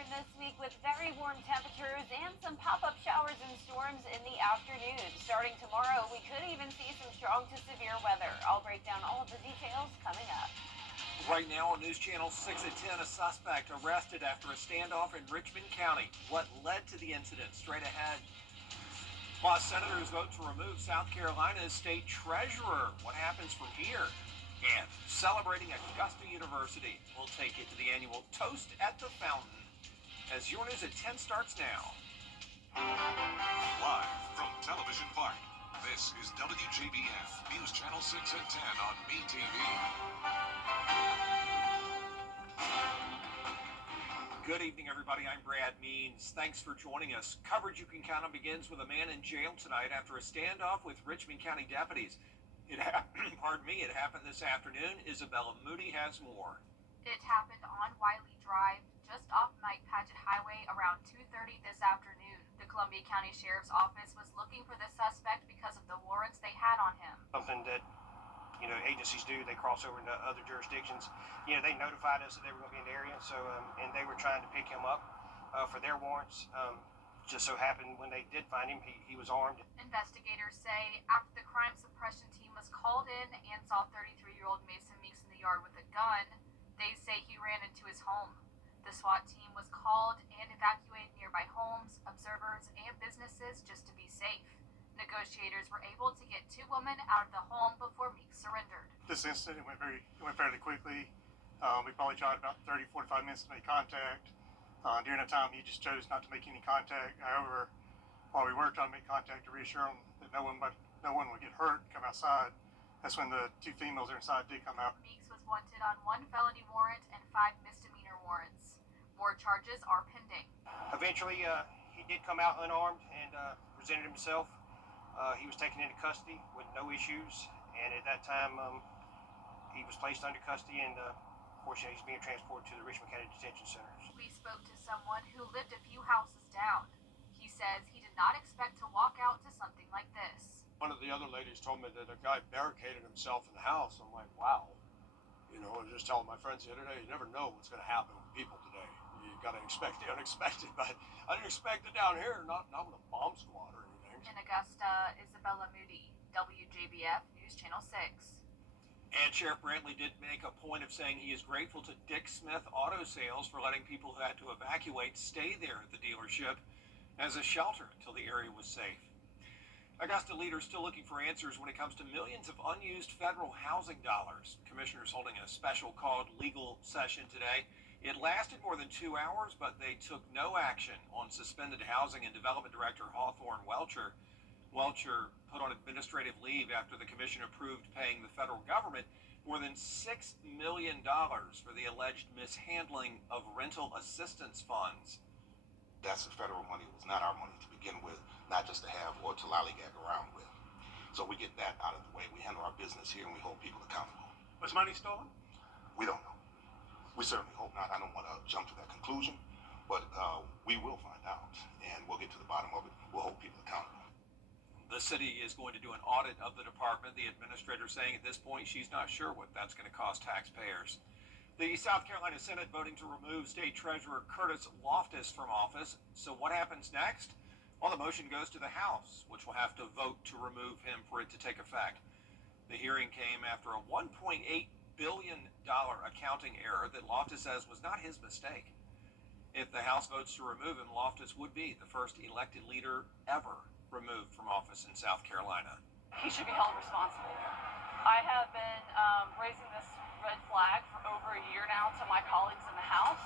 pattern this week with very warm temperatures and some pop-up showers and storms in the afternoon. Starting tomorrow, we could even see some strong to severe weather. I'll break down all of the details coming up. Right now on News Channel 6 at 10, a suspect arrested after a standoff in Richmond County. What led to the incident? Straight ahead. Plus, senators vote to remove South Carolina's state treasurer. What happens from here? And celebrating Augusta University. We'll take you to the annual Toast at the Fountain. As your news at 10 starts now. Live from Television Park, this is WJBF News Channel 6 at 10 on MeTV. Good evening, everybody. I'm Brad Means. Thanks for joining us. Coverage you can count on begins with a man in jail tonight after a standoff with Richmond County deputies. It happened this afternoon. Isabella Moody has more. It happened on Wiley Drive, just off Mike Paget Highway, around 2:30 this afternoon. The Columbia County Sheriff's Office was looking for the suspect because of the warrants they had on him. Something that, agencies do, they cross over into other jurisdictions. They notified us that they were going to be in the area, so and they were trying to pick him up for their warrants. Just so happened when they did find him, he was armed. Investigators say after the crime suppression team was called in and saw 33-year-old Mason Meeks in the yard with a gun, they say he ran into his home. The SWAT team was called and evacuated nearby homes, observers, and businesses just to be safe. Negotiators were able to get two women out of the home before Meeks surrendered. This incident went fairly quickly. We probably tried about 30-45 minutes to make contact. During that time, he just chose not to make any contact. However, while we were trying to make contact to reassure him that no one would get hurt, come outside, that's when the two females inside did come out. Meeks was wanted on 1 felony warrant and 5 misdemeanor warrants. More charges are pending. Eventually, he did come out unarmed and presented himself. He was taken into custody with no issues, and at that time, he was placed under custody, and fortunately, he's being transported to the Richmond County Detention Center. We spoke to someone who lived a few houses down. He says he did not expect to walk out to something like this. One of the other ladies told me that a guy barricaded himself in the house. I'm like, wow. I was just telling my friends the other day, you never know what's going to happen with people today. You got to expect the unexpected, but I didn't expect it down here, not with a bomb squad or anything. In Augusta, Isabella Moody, WJBF News Channel 6. And Sheriff Brantley did make a point of saying he is grateful to Dick Smith Auto Sales for letting people who had to evacuate stay there at the dealership as a shelter until the area was safe. Augusta leaders still looking for answers when it comes to millions of unused federal housing dollars. Commissioners holding a special called legal session today. It lasted more than 2 hours, but they took no action on suspended Housing and Development Director Hawthorne Welcher. Welcher put on administrative leave after the commission approved paying the federal government more than $6 million for the alleged mishandling of rental assistance funds. That's the federal money. It was not our money to begin with, not just to have or to lollygag around with. So we get that out of the way. We handle our business here and we hold people accountable. Was money stolen? We don't know. We certainly hope not. I don't want to jump to that conclusion, but we will find out and we'll get to the bottom of it. We'll hold people accountable. The city is going to do an audit of the department. The administrator saying at this point she's not sure what that's going to cost taxpayers. The South Carolina Senate voting to remove State Treasurer Curtis Loftus from office. So what happens next? Well, the motion goes to the House, which will have to vote to remove him for it to take effect. The hearing came after a $1.8 billion accounting error that Loftus says was not his mistake. If the House votes to remove him, Loftus would be the first elected leader ever removed from office in South Carolina. He should be held responsible. I have been raising this red flag for over a year now to my colleagues in the House.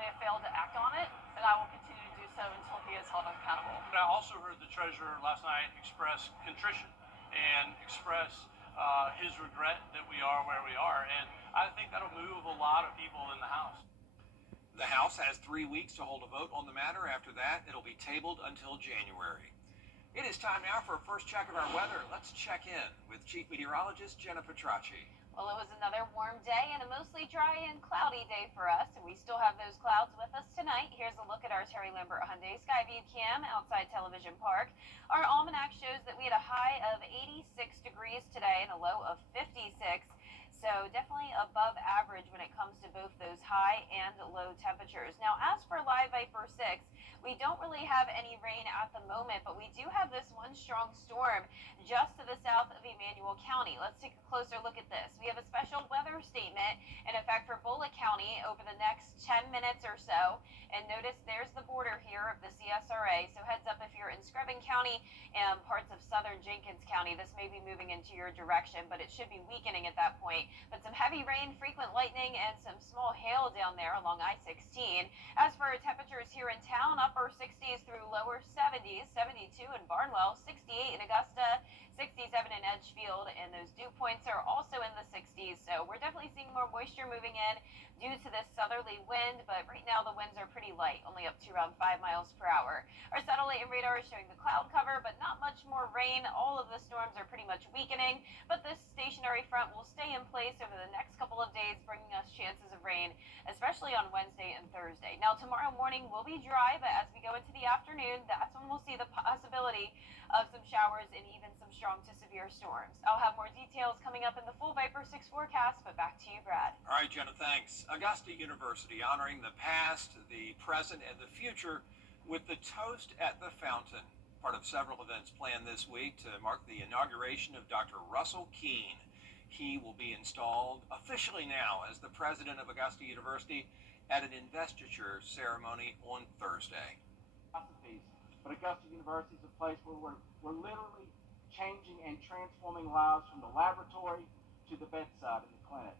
They have failed to act on it, and I will continue to do so until he is held accountable. I also heard the treasurer last night express contrition and express his regret that we are where we are, and I think that'll move a lot of people in the House. The House has 3 weeks to hold a vote on the matter. After that, it'll be tabled until January. It is time now for a first check of our weather. Let's check in with Chief Meteorologist Jenna Petracci. Well, it was another warm day and a mostly dry and cloudy day for us, and we still have those clouds with us tonight. Here's a look at our Terry Lambert Hyundai Skyview Cam outside Television Park. Our almanac shows that we had a high of 86 degrees today and a low of 56. So So definitely above average when it comes to both those high and low temperatures. Now, as for Live Viper 6, we don't really have any rain at the moment, but we do have this one strong storm just to the south of Emmanuel County. Let's take a closer look at this. We have a special weather statement in effect for Bullitt County over the next 10 minutes or so. And notice there's the border here of the CSRA. So heads up if you're in Screven County and parts of southern Jenkins County. This may be moving into your direction, but it should be weakening at that point. But some heavy rain, frequent lightning, and some small hail down there along I-16. As for our temperatures here in town, upper 60s through lower 70s, 72 in Barnwell, 68 in Augusta, 67 in Edgefield, and those dew points are also in the 60s. So we're definitely seeing more moisture moving in due to this southerly wind, but right now the winds are pretty light, only up to around 5 miles per hour. Our satellite and radar is showing the cloud cover, but not much more rain. All of the storms are pretty much weakening, but this stationary front will stay in place over the next couple of days, bringing us chances of rain, especially on Wednesday and Thursday. Now, tomorrow morning will be dry, but as we go into the afternoon, that's when we'll see the possibility of some showers and even some strong to severe storms. I'll have more details coming up in the full Viper 6 forecast, but back to you, Brad. All right, Jenna, thanks. Augusta University honoring the past, the present, and the future with the Toast at the Fountain, part of several events planned this week to mark the inauguration of Dr. Russell Keene. He will be installed officially now as the president of Augusta University at an investiture ceremony on Thursday. But Augusta University is a place where we're literally changing and transforming lives from the laboratory to the bedside in the clinic.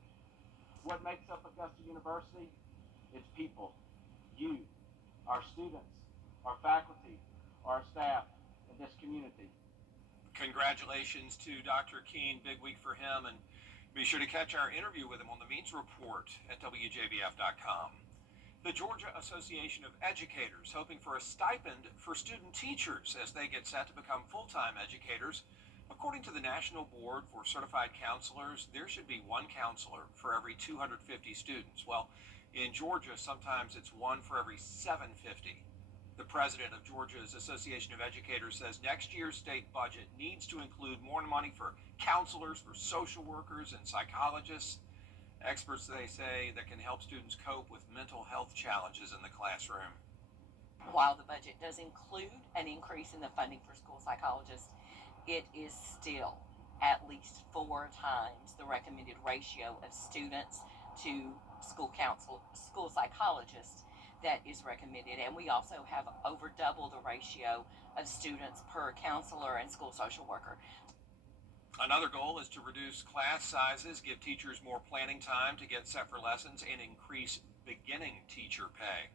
What makes up Augusta University? It's people. You, our students, our faculty, our staff, and this community. Congratulations to Dr. Keene. Big week for him. And be sure to catch our interview with him on the Means Report at WJBF.com. The Georgia Association of Educators hoping for a stipend for student teachers as they get set to become full-time educators. According to the National Board for Certified Counselors, there should be one counselor for every 250 students. Well, in Georgia, sometimes it's one for every 750. The president of Georgia's Association of Educators says next year's state budget needs to include more money for counselors, for social workers, and psychologists. Experts, they say, that can help students cope with mental health challenges in the classroom. While the budget does include an increase in the funding for school psychologists, it is still at least 4 times the recommended ratio of students to school psychologists that is recommended. And we also have over double the ratio of students per counselor and school social worker. Another goal is to reduce class sizes, give teachers more planning time to get set for lessons, and increase beginning teacher pay.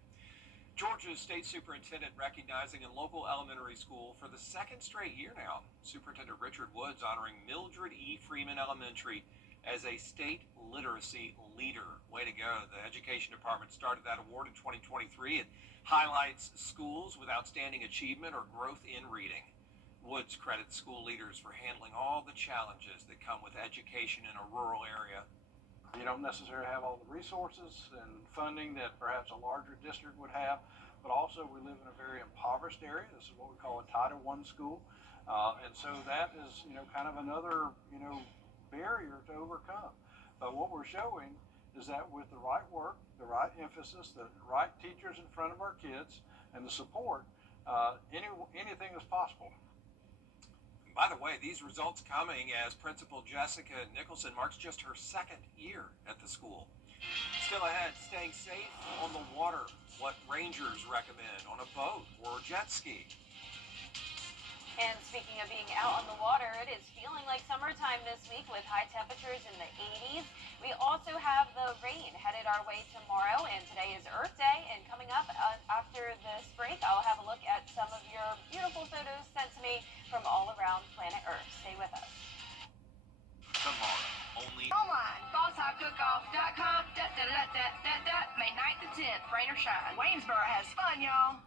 Georgia's state superintendent recognizing a local elementary school for the second straight year now. Superintendent Richard Woods honoring Mildred E. Freeman Elementary as a state literacy leader. Way to go. The Education Department started that award in 2023. It highlights schools with outstanding achievement or growth in reading. Woods credits school leaders for handling all the challenges that come with education in a rural area. You don't necessarily have all the resources and funding that perhaps a larger district would have, but also we live in a very impoverished area. This is what we call a Title I school. And so that is, kind of another, barrier to overcome. But what we're showing is that with the right work, the right emphasis, the right teachers in front of our kids, and the support, anything is possible. By the way, these results coming as Principal Jessica Nicholson marks just her second year at the school. Still ahead, staying safe on the water, what rangers recommend on a boat or jet ski. And speaking of being out on the water, it is feeling like summertime this week with high temperatures in the 80s. We also have the rain headed our way tomorrow, and today is Earth Day. And coming up after this break, I'll have a look at some of your beautiful photos sent to me from all around planet Earth. Stay with us. Tomorrow, only online, bosshighcookoff.com. May 9th to 10th, rain or shine. Waynesboro has fun, y'all.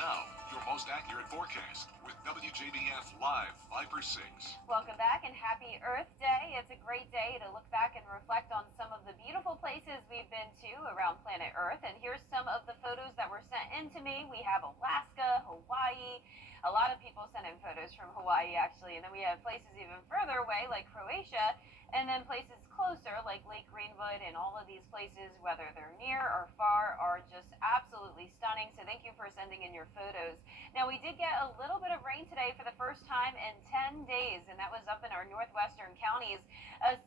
Now, your most accurate forecast with WJBF Live Viper 6. Welcome back and happy Earth Day. It's a great day to look back and reflect on some of the beautiful places we've been to around planet Earth. And here's some of the photos that were sent in to me. We have Alaska, Hawaii, A lot of people send in photos from Hawaii, actually, and then we have places even further away, like Croatia, and then places closer, like Lake Greenwood, and all of these places, whether they're near or far, are just absolutely stunning. So thank you for sending in your photos. Now, we did get a little bit of rain today for the first time in 10 days, and that was up in our northwestern counties.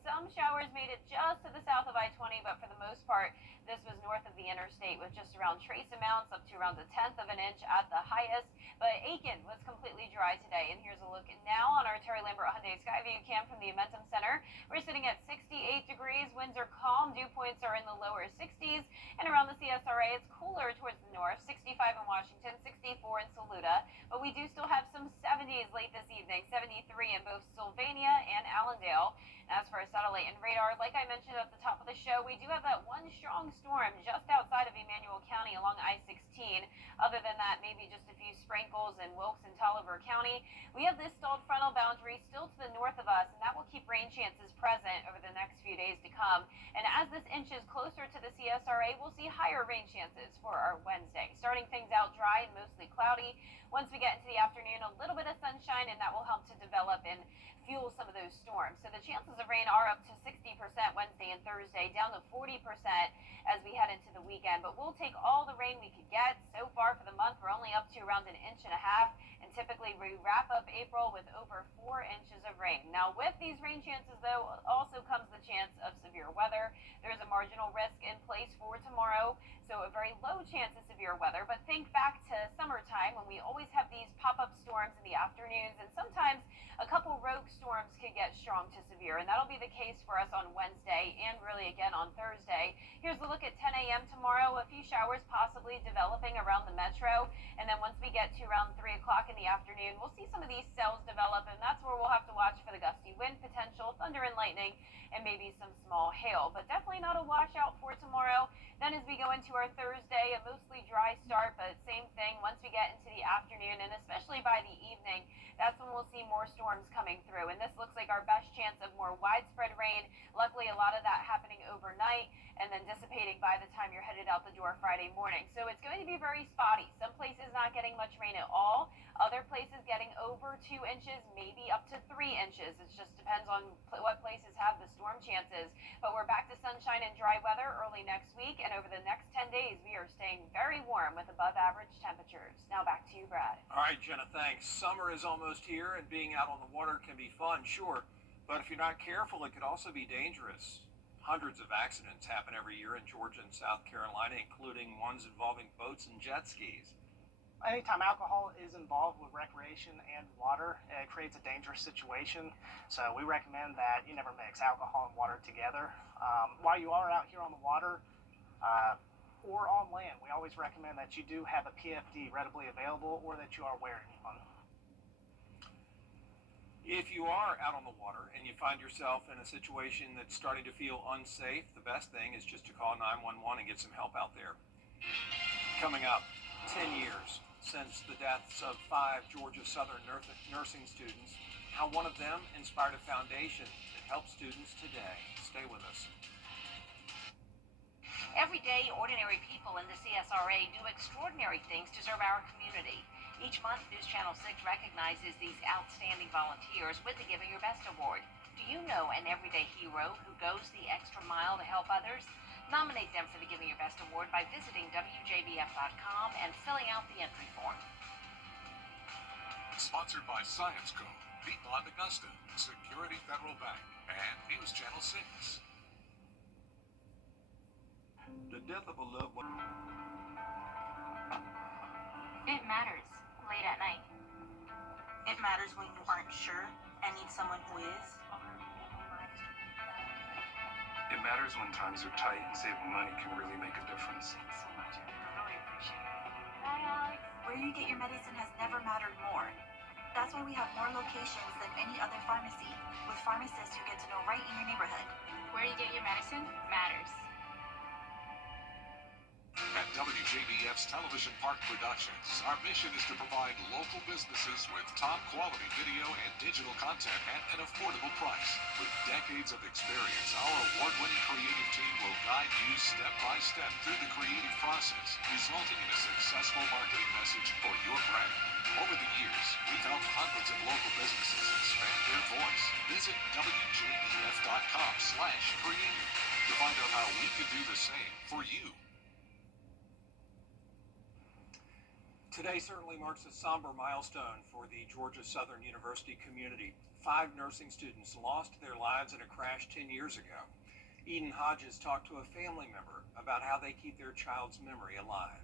Some showers made it just to the south of I-20, but for the most part, this was north of the interstate with just around trace amounts up to around 1/10 of an inch at the highest. But Aiken was completely dry today. And here's a look now on our Terry Lambert Hyundai Skyview cam from the Amentum Center. We're sitting at 68 degrees. Winds are calm. Dew points are in the lower 60s. And around the CSRA, it's cooler towards the north. 65 in Washington, 64 in Saluda. But we do still have some 70s late this evening. 73 in both Sylvania and Allendale. As for our satellite and radar, like I mentioned at the top of the show, we do have that one strong storm just outside of Emmanuel County along I-16. Other than that, maybe just a few sprinkles in Wilkes and Tolliver County. We have this stalled frontal boundary still to the north of us, and that will keep rain chances present over the next few days to come. And as this inches closer to the CSRA, we'll see higher rain chances for our Wednesday. Starting things out dry and mostly cloudy. Once we get into the afternoon, a little bit of sunshine, and that will help to develop and fuel some of those storms. So the chances of rain are up to 60% Wednesday and Thursday, down to 40% as we head into the weekend. But we'll take all the rain we could get. So far for the month, we're only up to around 1.5 inches, and typically we wrap up April with over 4 inches of rain. Now, with these rain chances, though, also comes the chance of severe weather. There's a marginal risk in place for tomorrow, so a very low chance of severe weather. But think back to summertime when we always have these pop-up storms in the afternoons, and sometimes a couple rogue storms could get strong to severe, and that'll be the case for us on Wednesday and really again on Thursday. Here's a look at 10 a.m. tomorrow. A few showers possibly developing around the metro, and then once we get to around 3 o'clock in the afternoon, we'll see some of these cells develop, and that's where we'll have to watch for the gusty wind potential, thunder and lightning, and maybe some small hail. But definitely not a washout for tomorrow. Then as we go into our Thursday, a mostly dry start, but same thing once we get into the afternoon, and especially by the evening, that's when we'll see more storms coming through. And this looks like our best chance of more widespread rain. Luckily, a lot of that happening overnight and then dissipating by the time you're headed out the door Friday morning. So it's going to be very spotty. Some places not getting much rain at all. Other places getting over 2 inches, maybe up to 3 inches. It just depends on what places have the storm chances. But we're back to sunshine and dry weather early next week. And over the next 10 days, we are staying very warm with above average temperatures. Now back to you, Brad. All right, Jenna, thanks. Summer is almost here, and being out on the water can be fun, sure. But if you're not careful, it could also be dangerous. Hundreds of accidents happen every year in Georgia and South Carolina, including ones involving boats and jet skis. Anytime alcohol is involved with recreation and water, it creates a dangerous situation. So we recommend that you never mix alcohol and water together. While you are out here on the water or on land, we always recommend that you do have a PFD readily available or that you are wearing one. If you are out on the water and you find yourself in a situation that's starting to feel unsafe, the best thing is just to call 911 and get some help out there. Coming up, 10 years since the deaths of 5 Georgia Southern nursing students, how one of them inspired a foundation that helps students today. Stay with us. Every day, ordinary people in the CSRA do extraordinary things to serve our community. Each month, News Channel 6 recognizes these outstanding volunteers with the Giving Your Best Award. Do you know an everyday hero who goes the extra mile to help others? Nominate them for the Giving Your Best Award by visiting WJBF.com and filling out the entry form. Sponsored by Science Co., Piedmont Augusta, Security Federal Bank, and News Channel 6. The death of a loved one. It matters late at night. It matters when you aren't sure and need someone who is. It matters when times are tight and saving money can really make a difference. Thanks so much. I really appreciate it. Bye, Alex. Where you get your medicine has never mattered more. That's why we have more locations than any other pharmacy, with pharmacists who get to know right in your neighborhood. Where you get your medicine matters. At WJBF's Television Park Productions, our mission is to provide local businesses with top quality video and digital content at an affordable price. With decades of experience, our award-winning creative team will guide you step by step through the creative process, resulting in a successful marketing message for your brand. Over the years, we've helped hundreds of local businesses expand their voice. Visit WJBF.com/creative to find out how we can do the same for you. Today certainly marks a somber milestone for the Georgia Southern University community. 5 nursing students lost their lives in a crash 10 years ago. Eden Hodges talked to a family member about how they keep their child's memory alive.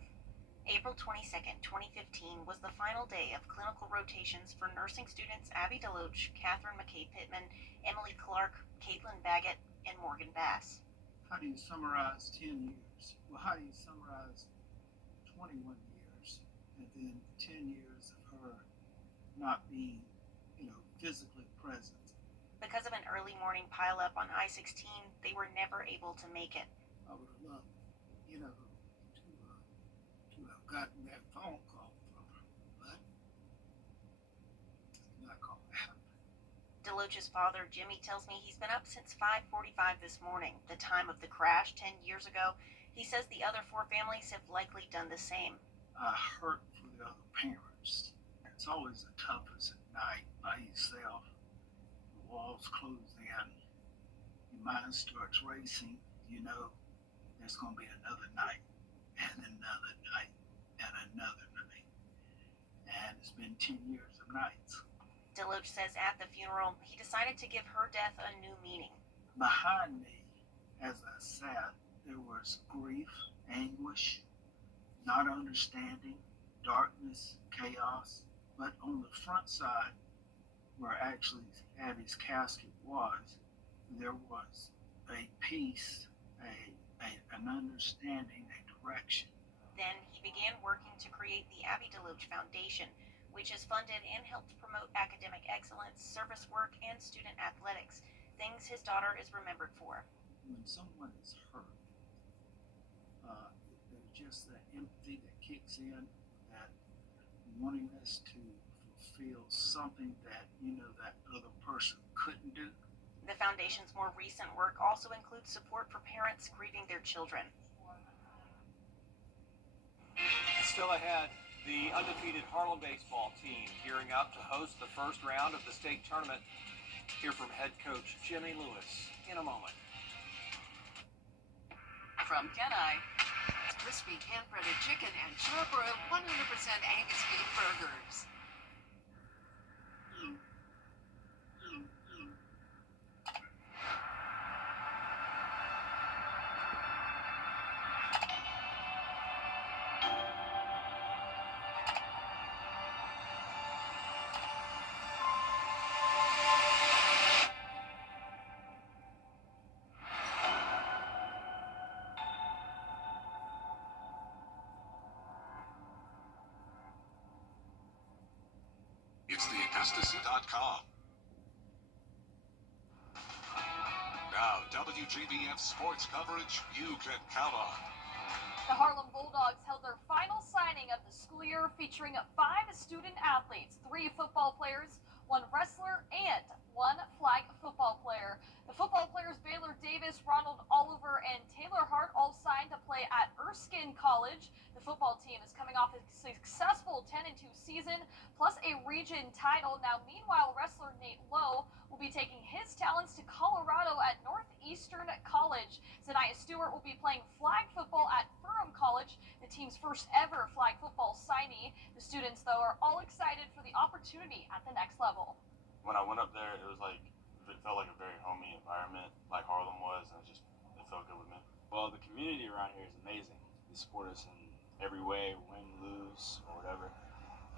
April 22nd, 2015 was the final day of clinical rotations for nursing students Abby DeLoach, Catherine McKay Pittman, Emily Clark, Caitlin Baggett, and Morgan Bass. How do you summarize 10 years? Well, how do you summarize 21 years and then 10 years of her not being, physically present? Because of an early morning pileup on I-16, they were never able to make it. I would have loved, to have gotten that phone call from her, but it's not going to happen. DeLoach's father, Jimmy, tells me he's been up since 5:45 this morning, the time of the crash 10 years ago. He says the other 4 families have likely done the same. I hurt for the other parents. It's always the toughest at night by yourself. The walls close in. Your mind starts racing. There's going to be another night and another night and another night. And it's been 10 years of nights. DeLoach says at the funeral, he decided to give her death a new meaning. Behind me, as I sat, there was grief, anguish, not understanding, darkness, chaos. But on the front side, where actually Abby's casket was, there was a peace, an understanding, a direction. Then he began working to create the Abby DeLoach Foundation, which has funded and helped promote academic excellence, service work, and student athletics, things his daughter is remembered for. When someone is hurt, there's just that empathy that kicks in, that wanting us to fulfill something that, that other person couldn't do. The foundation's more recent work also includes support for parents grieving their children. Still ahead, the undefeated Harlem baseball team gearing up to host the first round of the state tournament. Hear from head coach Jimmy Lewis in a moment. From Kenai, crispy hand-breaded chicken and char-broiled 100% Angus beef burgers. It's theaugustus.com. Now, WJBF sports coverage you can count on. The Harlem Bulldogs held their final signing of the school year, featuring 5 student athletes, 3 football players, 1 wrestler, and 1 flag football player. The football players Baylor Davis, Ronald Oliver, and Taylor Hart all signed to play at Erskine College. The football team is coming off a successful 10-2 season, plus a region title. Now, meanwhile, wrestler Nate Lowe will be taking his talents to Colorado at Northeastern College. Zaniah Stewart will be playing flag football at Ferrum College, the team's first ever flag football signee. The students, though, are all excited for the opportunity at the next level. When I went up there, it felt like a very homey environment, like Harlem was, and it felt good with me. Well, the community around here is amazing. They support us in every way, win, lose, or whatever.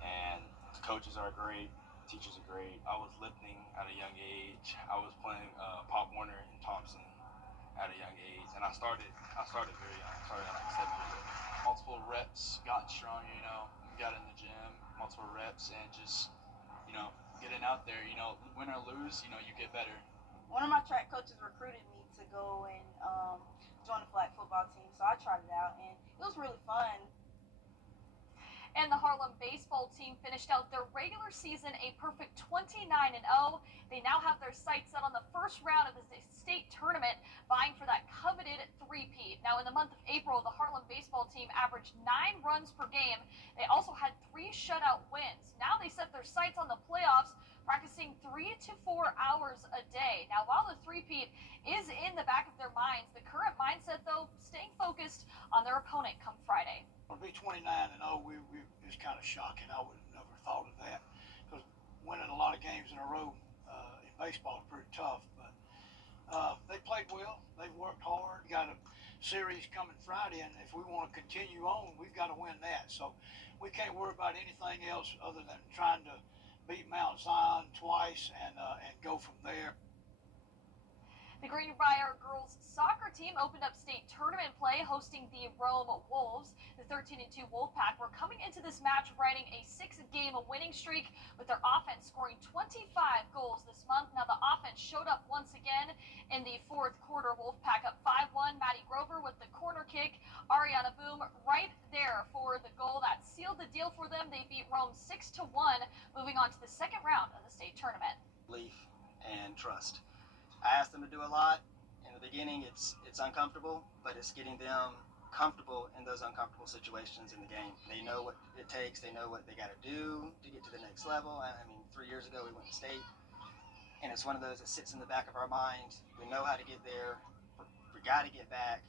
And the coaches are great, teachers are great. I was lifting at a young age. I was playing Pop Warner and Thompson at a young age, and I started very young. I started at like 7 years old. Multiple reps, got stronger, got in the gym, multiple reps, and just, getting out there, win or lose, you get better. One of my track coaches recruited me to go and join the flag football team, so I tried it out, and it was really fun. And the Harlem baseball team finished out their regular season a perfect 29-0. They now have their sights set on the first round of the state tournament, vying for that coveted three-peat. Now, in the month of April, the Harlem baseball team averaged 9 runs per game. They also had 3 shutout wins. Now they set their sights on the playoffs, practicing 3 to 4 hours a day. Now, while the three-peat is in the back of their minds, the current mindset, though, staying focused on their opponent come Friday. To be 29-0, it's kind of shocking. I would have never thought of that, because winning a lot of games in a row in baseball is pretty tough. But they played well. They've worked hard. Got a series coming Friday, and if we want to continue on, we've got to win that. So we can't worry about anything else other than trying to beat Mount Zion twice and go from there. The Greenbrier girls soccer team opened up state tournament play, hosting the Rome Wolves. The 13-2 Wolfpack were coming into this match riding a 6-game winning streak, with their offense scoring 25 goals this month. Now, the offense showed up once again in the fourth quarter. Wolfpack up 5-1. Maddie Grover with the corner kick. Ariana Boom right there for the goal that sealed the deal for them. They beat Rome 6-1, moving on to the second round of the state tournament. Belief and trust. I asked them to do a lot. In the beginning, it's uncomfortable, but it's getting them comfortable in those uncomfortable situations in the game. They know what it takes. They know what they got to do to get to the next level. I mean, 3 years ago, we went to state, and it's one of those that sits in the back of our mind. We know how to get there. We got to get back,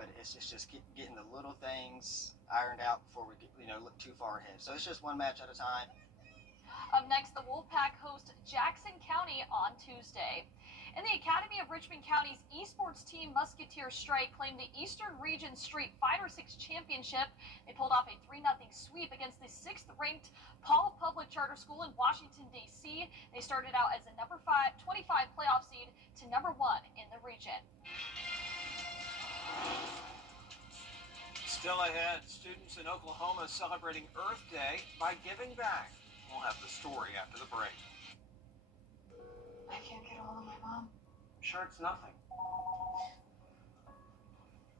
but it's just getting the little things ironed out before we get, look too far ahead. So it's just one match at a time. Up next, the Wolfpack host Jackson County on Tuesday. In the Academy of Richmond County's esports team, Musketeer Strike claimed the Eastern Region Street Fighter 6 Championship. They pulled off a 3-0 sweep against the 6th-ranked Paul Public Charter School in Washington, D.C. They started out as a number 25 playoff seed to number 1 in the region. Still ahead, students in Oklahoma celebrating Earth Day by giving back. We'll have the story after the break. I can't get a hold of my mom. I'm sure it's nothing.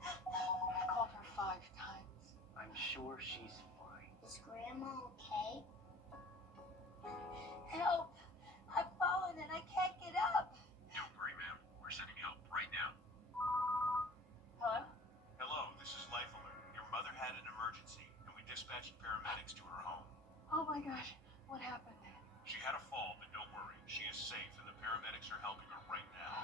I've called her 5 times. I'm sure she's fine. Is Grandma okay? Help! I've fallen and I can't get up. Don't worry, ma'am. We're sending help right now. Hello? Hello, this is Life Alert. Your mother had an emergency, and we dispatched paramedics to her home. Oh my gosh, what happened? She had a fall, but don't worry. She is safe, and the paramedics are helping her right now.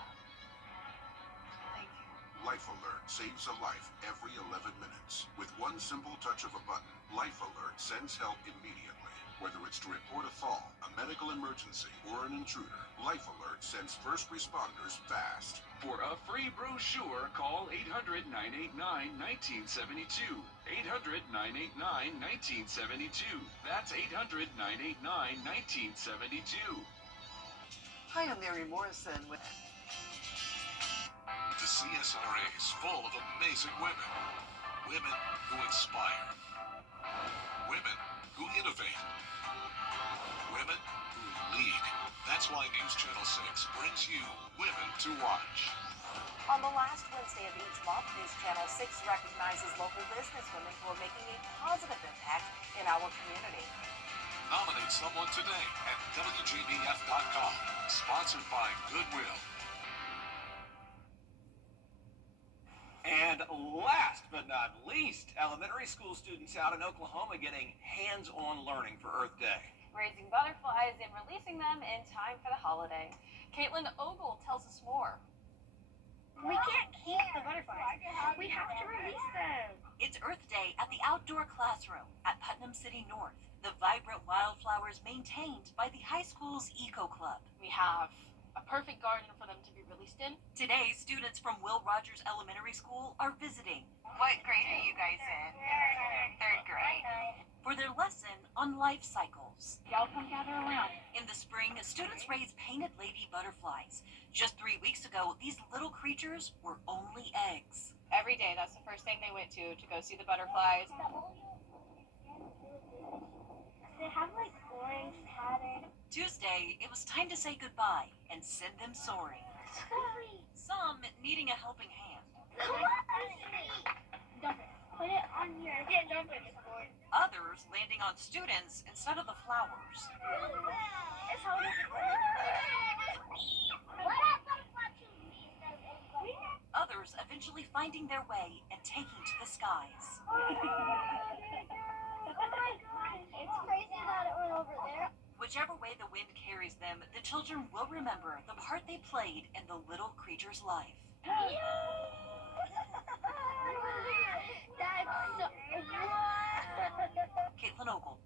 Thank you. Life Alert saves a life every 11 minutes. With one simple touch of a button, Life Alert sends help immediately. Whether it's to report a fall, a medical emergency, or an intruder, Life Alert sends first responders fast. For a free brochure, call 800-989-1972. 800-989-1972. That's 800-989-1972. Hi, I'm Mary Morrison with... The CSRA is full of amazing women. Women who inspire. Women who innovate. Women who lead. That's why News Channel 6 brings you Women to Watch. On the last Wednesday of each month, News Channel 6 recognizes local businesswomen who are making a positive impact in our community. Nominate someone today at WJBF.com. Sponsored by Goodwill. And last but not least, elementary school students out in Oklahoma getting hands-on learning for Earth Day. Raising butterflies and releasing them in time for the holiday. Caitlin Ogle tells us more. We can't keep the butterflies. We have to release them. It's Earth Day at the Outdoor Classroom at Putnam City North, the vibrant wildflowers maintained by the high school's Eco Club. We have a perfect garden for them to be released in. Today, students from Will Rogers Elementary School are visiting. What grade are you guys in? Third grade. For their lesson on life cycles. Y'all come gather around. In the spring, students raise painted lady butterflies. Just 3 weeks ago, these little creatures were only eggs. Every day, that's the first thing they went to go see the butterflies. They have like orange pattern. Tuesday, it was time to say goodbye and send them soaring. Some needing a helping hand. Put it on your. Yeah, don't put it on. Others landing on students instead of the flowers. It's holding. Others eventually finding their way and taking to the skies. Oh my god, it's crazy that it went over there. Whichever way the wind carries them, the children will remember the part they played in the little creature's life. That's so. Caitlin Ogle.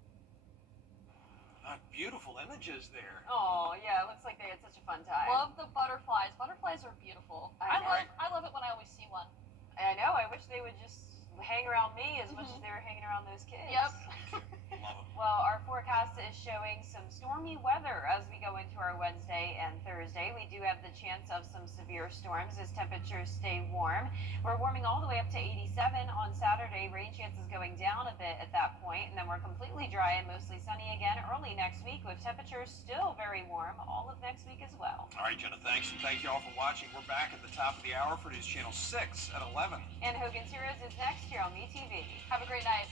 Beautiful images there. Oh, yeah, it looks like they had such a fun time. Love the butterflies. Butterflies are beautiful. I love it when I always see one. I know. I wish they would just hang around me as much as they were hanging around those kids. Yep. Well, our forecast is showing some stormy weather as we go into our Wednesday and Thursday. We do have the chance of some severe storms as temperatures stay warm. We're warming all the way up to 87 on Saturday. Rain chances going down a bit at that point, and then we're completely dry and mostly sunny again early next week with temperatures still very warm all of next week as well. All right, Jenna, thanks, and thank you all for watching. We're back at the top of the hour for News Channel 6 at 11. And Hogan's Heroes is next here on MeTV. Have a great night.